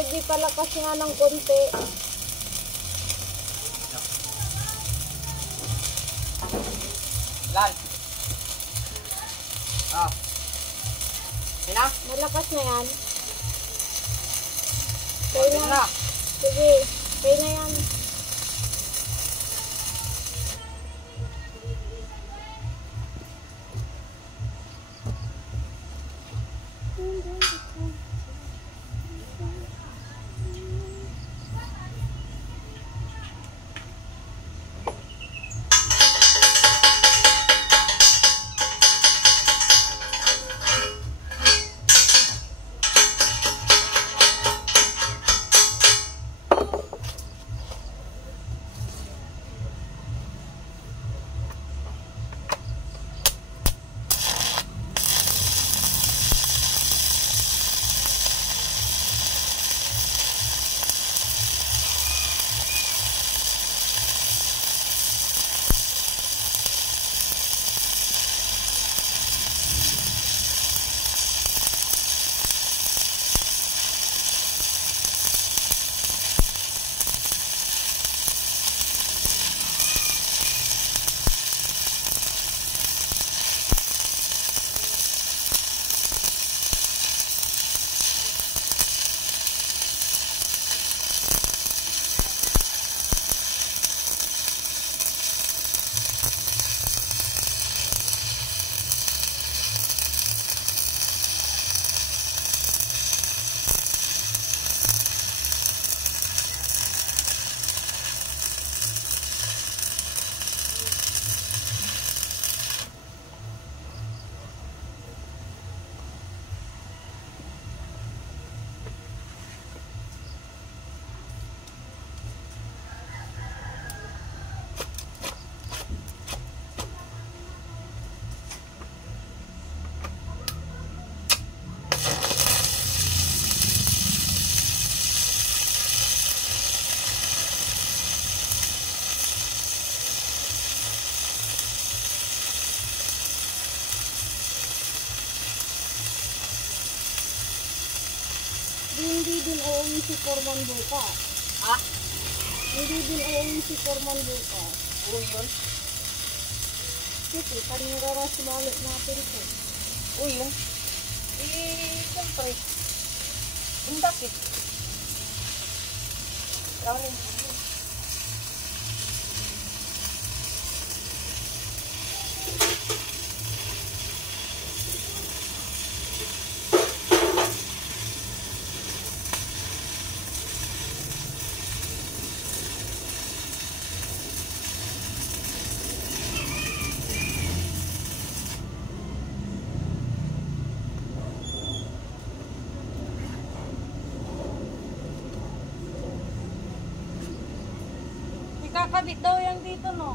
pwede palakas nga ng konti. Lan. Ah. Sina? Malakas na yan. Pwede na. Sige, kaya na yan. Hindi din uuwi si Foreman bukas. Ha? Hindi din uuwi si Foreman bukas. Uy, yun. Sige, kanina sumalik natin ito. Uy, yun. Siyempre. Ang dakit. Raulin. Kakabit daw yan dito, no?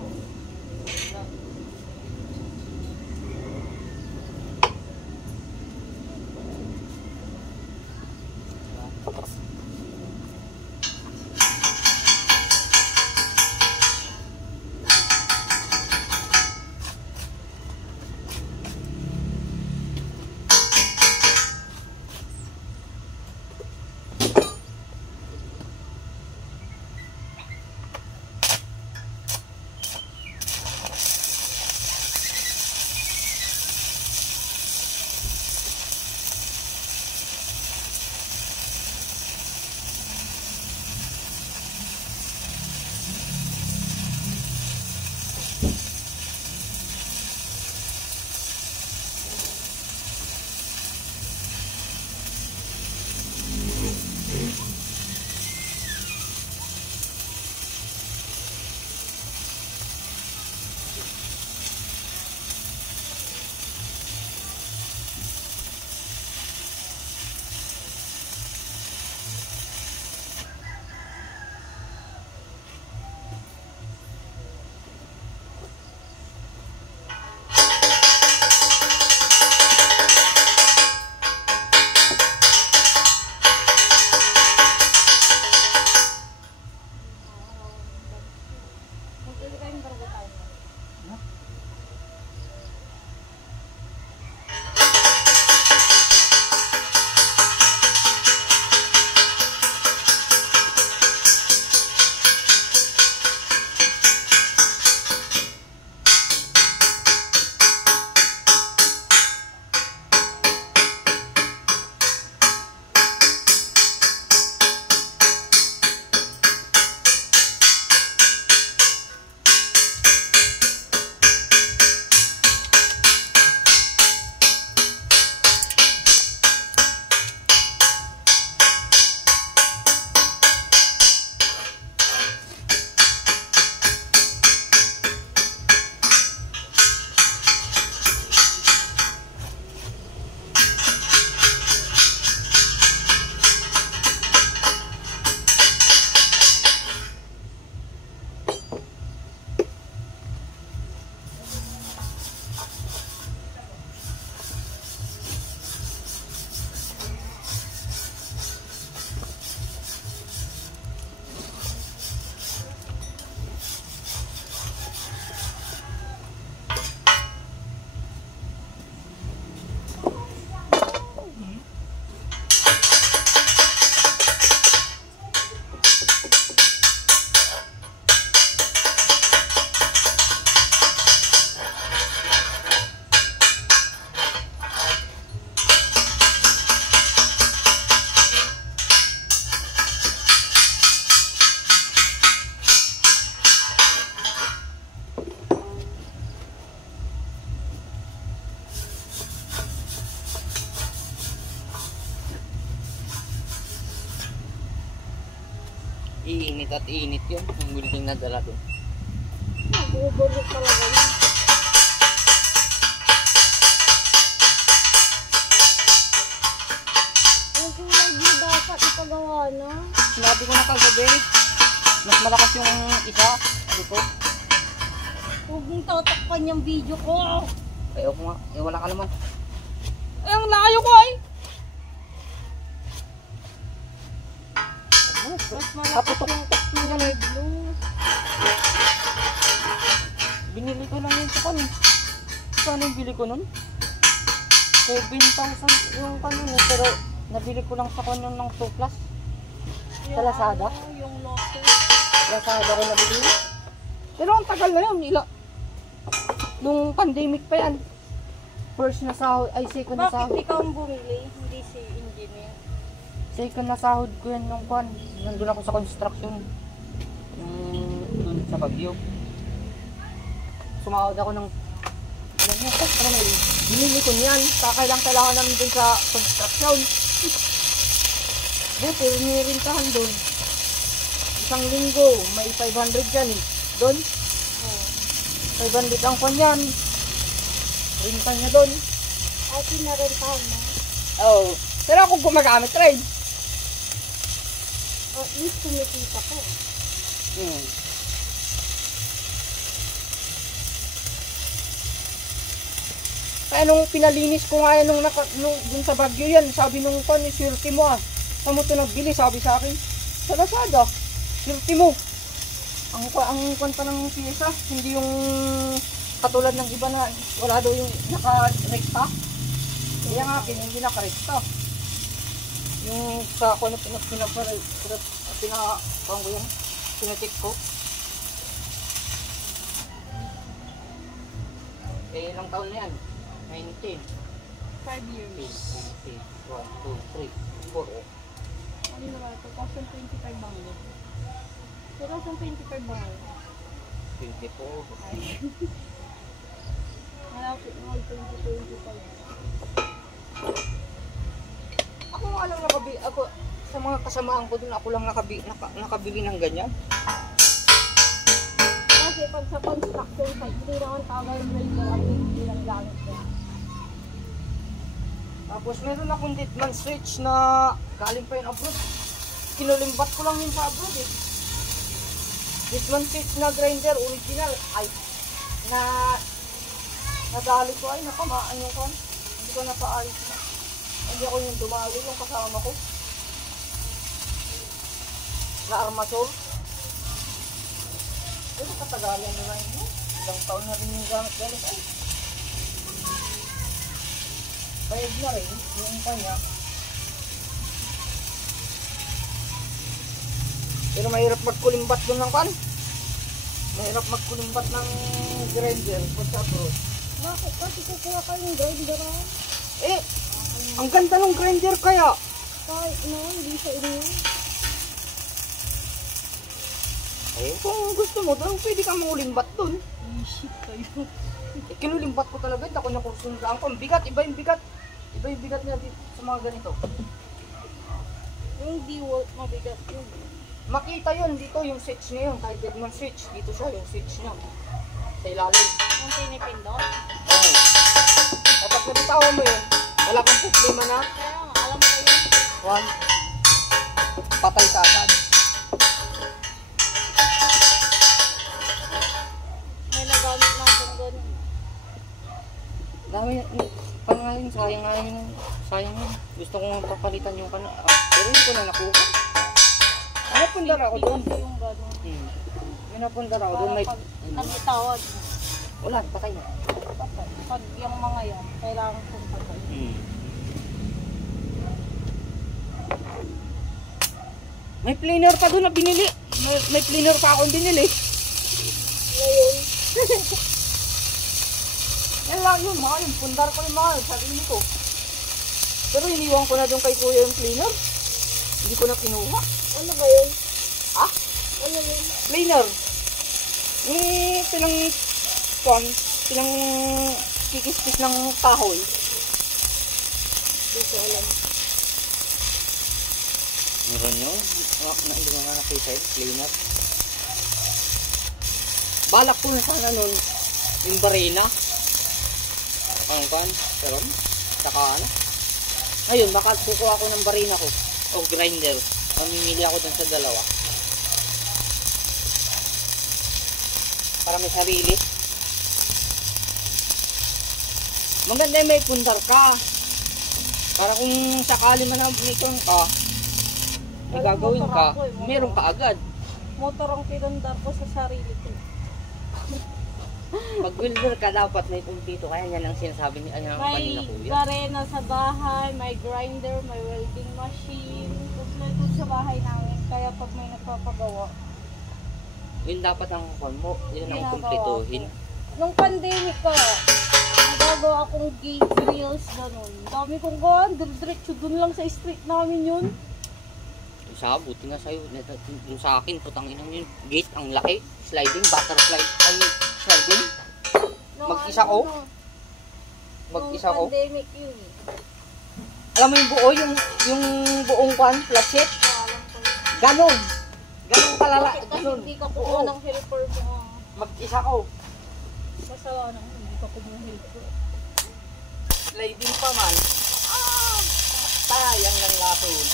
Iinit at init yun. Yung building na dala doon. Nag-overlook talaga yun. Yung kulay blue dapat ipagawa na. Sinabi ko na kagabi, mas malakas yung isa. Dito. Huwag mong tatakpan yung video ko. Ayaw ko nga. Eh, wala ka naman. Ay, ang layo ko ay. Mas malakas Kaputok. yung kulay blue. Binili ko lang yun sa kan. Saan yung bili ko nun? 7,000 yung kanon eh. Pero nabili ko lang sa kanon ng 2 plus. Sa Lazada? Yung loto. Lazada ko nabili. Pero ang tagal na yun. Nung pandemic pa yan. First na sahod, ay second na Bakit sahod. ikaw ang bumili? Hindi si engineer. Second na sahod ko yan nung kwan. Nandun ako sa construction. Doon sa Baguio. Sumahod ako ng alam mo, binili ko niyan. Kailangan namin dun sa construction. Buti, nirintahan dun. Isang linggo, may 500 yan eh. Doon, 500 ang kwan yan. Rinta niya doon. Ay, pinarentahan mo. Oo. Pero ako gumagamit rin. At least kumikita ko. Kaya nung pinalinis ko nga yan nung dun sa Baguio yan, sabi nung kwan, swerte mo ah. Saan mo ito nagbili? Sabi sa akin, sa Lazada, swerte mo. Ang kwanta ng piyesa, hindi yung katulad ng iba na wala daw yung naka-rekta. Kaya nga akin, hindi naka-rekta. Yung sa ako na pinatik ko. Eh, ilang taon na yan? 19. 5 years. 1, 2, 3, 4. Ano na ba ito? 2025 bang yun? 2025 bang yun? 24. Ay. Malapit na 2025. Ako nga lang ako sa mga kasamaan ko dun, ako lang nakabili ng ganyan. Kasi pag sa construction site, hindi naman tagal ng labor ang hindi lang gamit ko. Tapos meron akong Ditman switch na galing pa yun abroad. Kinulimbat ko lang yun sa abroad eh. Ditman switch na grinder, original. Ay, nadali ko ay nakamaan yung kan. Hindi ko napaayos na. Hindi ako yung dumalo yung kasama ko. Na armature. Pero katagalan nila yun. Ilang taon na rin yung gamit ay. Bayad na rin yung kanya. Pero mahirap magkulimbat doon ng kan. Mahirap magkulimbat ng grinder pag sa abroad. Bakit? Kasi kukuha ka yung grinder ah. Eh, ang ganda ng grinder kaya. Kahit na, hindi sa inyo. Eh, kung gusto mo doon, pwede kang mangulimbat doon. Shit kayo. Eh, kinulimbat ko talaga, ako na kursunodaan ko. Ang bigat, iba yung bigat. Iba yung bigat niya dito sa mga ganito. Yung D-Walt mabigat yun. Makita yun dito, yung switch niya yun. Kahit Ditman switch, dito siya, yung switch niya. Sa ilalim. Yung pinipindot. Oo. Kapag nabitawan mo yun, wala kang problema na. Kaya nga, alam ko yun. 1. Patay ka agad. May nagamit na akong ganun. Dami, paano nga yun, sayang nga yun. Sayang yun. Gusto kong papalitan yung kana. Pero hindi ko na nakuha. Napundar ako doon. Pinipindot yung ganun. May napundar ako doon. Para pag nagitawad, Wala, patay na. pag yung mga yan, kailangan kong patay. May planer pa doon na binili. May planer pa akong binili. Ngayon, Yan lang yun, mahal. Pundar ko yung mahal. Sarili ko. Pero iniwan ko na doon kay kuya yung planer. Hindi ko na kinuha. ano ba yun? Ah? Ano yun? Planer. Silang kikis-kis ng kahoy. Hindi ko alam. Meron yun? Hindi mo nga nakita yun, cleaner. Balak ko na sana nun, yung barena. Ang kan, pero, saka ano. Ngayon, baka kukuha ko ng barena ko, o grinder. Mamimili ako dun sa dalawa. Para may sarili. Maganda yung may pundar ka. Para kung sakali man ang umikon ka, may gagawin ka, meron ka agad. Motor ang pinundar ko sa sarili ko. Pag welder ka, dapat may puntito. Kaya yan ang sinasabi ni kanina May kuya. garena sa bahay, may grinder, may welding machine. Kompleto sa bahay namin. Kaya pag may nagpapagawa, Yun dapat ang kon mo. Yun ang ginagawa kumplituhin. ko. Nung pandemic ko, nagagawa akong grills, ganun. Dami kong gawan, diretso dun lang sa street namin yun. Isa, buti nga sa'yo. Yung sa akin, putang inang yun. Gate, ang laki. Sliding, butterfly. Ay, sliding. Nung Mag-isa ko? nung Mag-isa ko. pandemic yun. Alam mo yung buo, yung buong kwan, flat sheet. Alam ko yun. Ganon. Ganon kalala. Bakit kasi Ganon. hindi ka kumuha ng helper mo? Mag-isa ko. Masawa nang hindi ka kumuha ng helper. Sliding pa man. Sayang lang laso yun.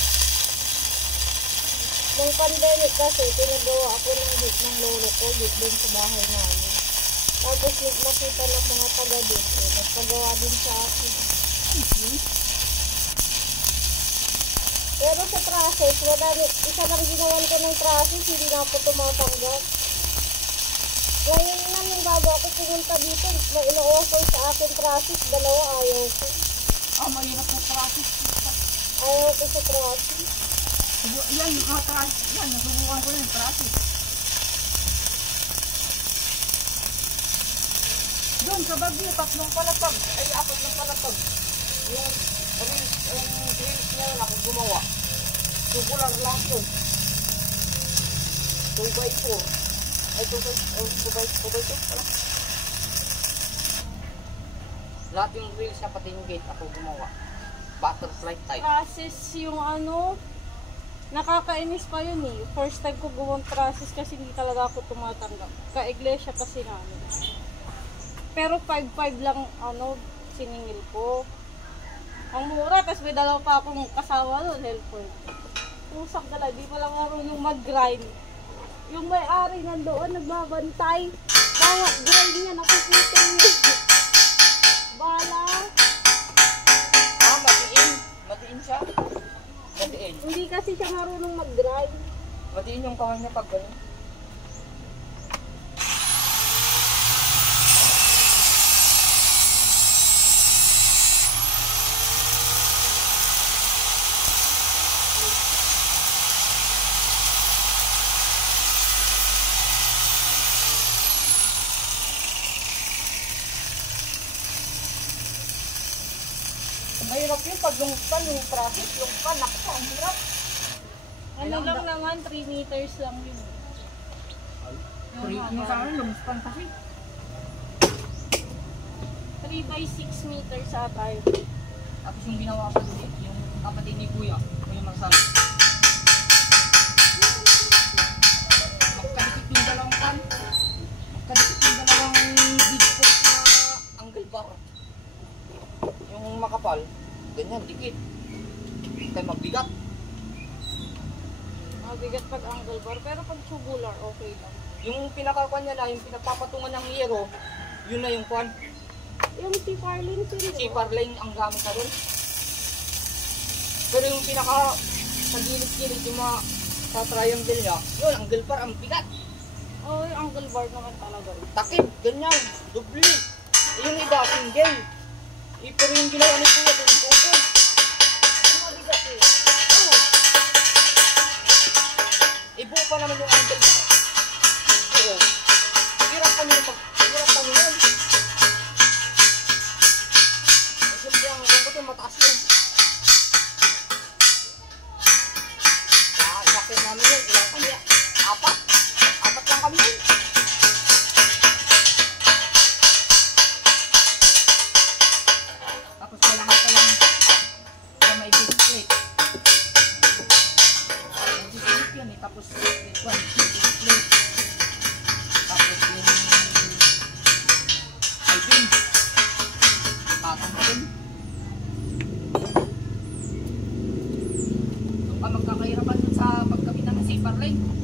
Nung pandemic kasi, pinagawa ako ng gate ng lolo ko, gate doon sa bahay namin. Tapos yung nakita ng mga taga dito, nagpagawa din sa akin. Pero sa process, madami, isa lang ginawan ko ng process, hindi na ako tumatanggap. Ngayon nga nung bago ako pumunta dito, may ino-offer sa akin process, dalawa ayaw ko. Mahirap na process. Ayaw ko sa process. Yan, yung process. Yan, nasubukan ko yung process. Doon sa Baguio, 3 palapag. Ay, 4 na palapag. Yung drills niya yun ako gumawa. Tubular lang yun. 2x4. Ay, 2x2 pala. Lahat yung drills na pati yung gate ako gumawa. Butterfly type. Process yung ano, nakakainis pa yun eh. First time ko gawang process kasi hindi talaga ako tumatanggap. Ka-iglesia kasi namin. Pero 5-5 lang ano, siningil ko. Ang mura, tapos may dalawa pa akong kasama doon, helper. Pusak dala, di pa lang marunong mag-grind. Yung may-ari nandoon, nagbabantay. Bawat grind niya, nakikita niya. Bala. Matiin. Matiin siya. Matiin. Hindi kasi siya marunong mag-grind. Matiin yung kawan niya pag gano'n. Mahirap yun pag yung traffic, yung nakita, ang hirap. Ano lang naman, 3 meters lang yun. Yung sa akin, lumuspan kasi. 3 by 6 meters ata yun. Tapos yung ginawa ko doon, yung kapatid ni Kuya, yung Marcelo. Magkadikit yung dalawang pan. Magkadikit yung dalawang big fork na angle bar. Yung makapal, ganyan, dikit. Kaya magbigat. Mabigat pag angle bar, pero pag tubular, okay lang. Yung pinakakuan niya na, yung pinagpapatungan ng hero, yun na yung kuan. Yung si Farlene, Si Parlane ang gamit na doon. Pero yung pinaka sa gilid-gilid, yung mga sa triangle niya, yun, angle bar, ang bigat. Oo, yung angle bar naman talaga. Takip, ganyan, dubli. Yung iba, single. Pero yung ginawa ni Kuya doon, tubol. Yung mabigat eh. Oo. Ibuo pa naman yung angle bar. Oo. Hirap kami yun. Siyempre ang hanggang ko ito, mataas yun. Inakit namin yun. Ilang kami? 4? 4 lang kami yun. Tapos kailangan pa lang may big plate. tapos display. Tapos yung piping. Patong na rin. Doon ka magkakahirapan dun sa pagkabit ng zipper line.